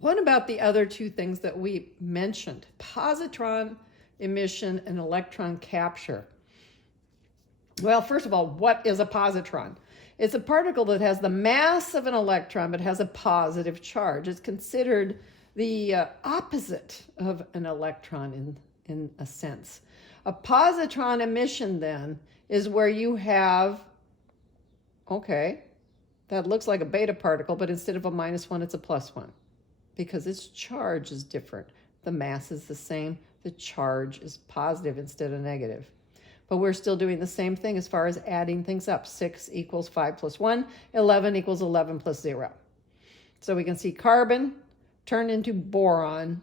What about the other two things that we mentioned? Positron emission and electron capture. Well, first of all, what is a positron? It's a particle that has the mass of an electron but has a positive charge. It's considered the opposite of an electron in a sense. A positron emission then is where you have, okay, that looks like a beta particle, but instead of a -1, it's a +1 because its charge is different. The mass is the same. The charge is positive instead of negative. But we're still doing the same thing as far as adding things up. 6 equals 5 plus 1. 11 equals 11 plus 0. So we can see carbon turn into boron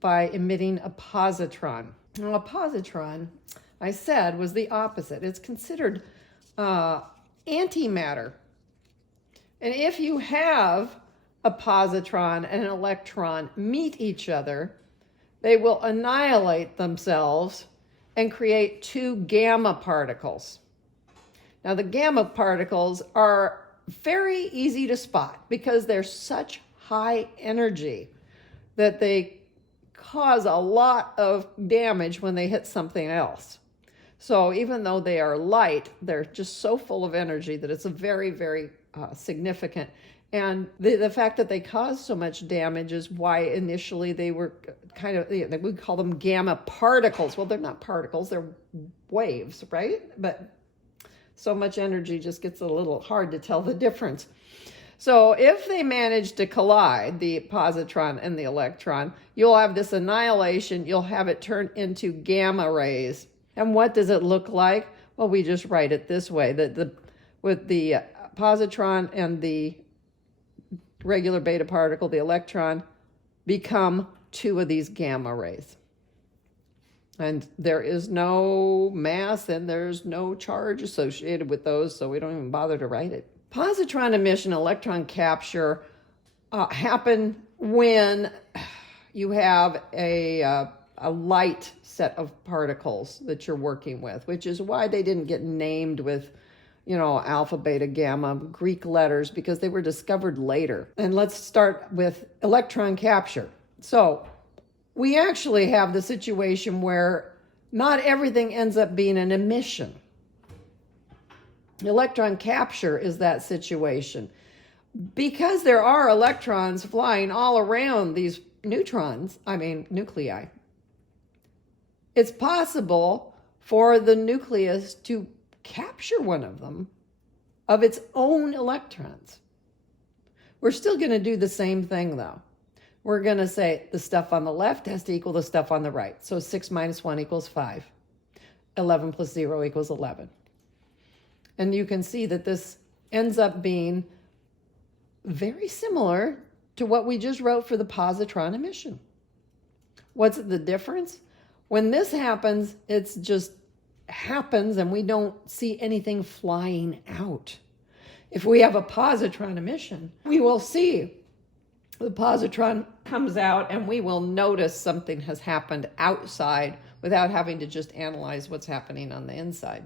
by emitting a positron. Now, a positron, I said, was the opposite. It's considered antimatter. And if you have a positron and an electron meet each other, they will annihilate themselves and create two gamma particles. Now, the gamma particles are very easy to spot because they're such high energy that they cause a lot of damage when they hit something else. So even though they are light, they're just so full of energy that it's a very, very significant. And the fact that they cause so much damage is why initially they were kind of, we call them gamma particles. Well, they're not particles, they're waves, right? But so much energy just gets a little hard to tell the difference. So if they manage to collide, the positron and the electron, you'll have this annihilation. You'll have it turn into gamma rays. And what does it look like? Well, we just write it this way, that with the positron and the regular beta particle, the electron, become two of these gamma rays. And there is no mass and there's no charge associated with those, so we don't even bother to write it. Positron emission, electron capture happen when you have a light set of particles that you're working with, which is why they didn't get named with, alpha, beta, gamma, Greek letters, because they were discovered later. And let's start with electron capture. So we actually have the situation where not everything ends up being an emission. Electron capture is that situation. Because there are electrons flying all around these nuclei, it's possible for the nucleus to capture one of them of its own electrons. We're still going to do the same thing, though. We're going to say the stuff on the left has to equal the stuff on the right. So 6 minus 1 equals 5. 11 plus 0 equals 11. And you can see that this ends up being very similar to what we just wrote for the positron emission. What's the difference? When this happens, it's just happens and we don't see anything flying out. If we have a positron emission, we will see the positron comes out and we will notice something has happened outside without having to just analyze what's happening on the inside.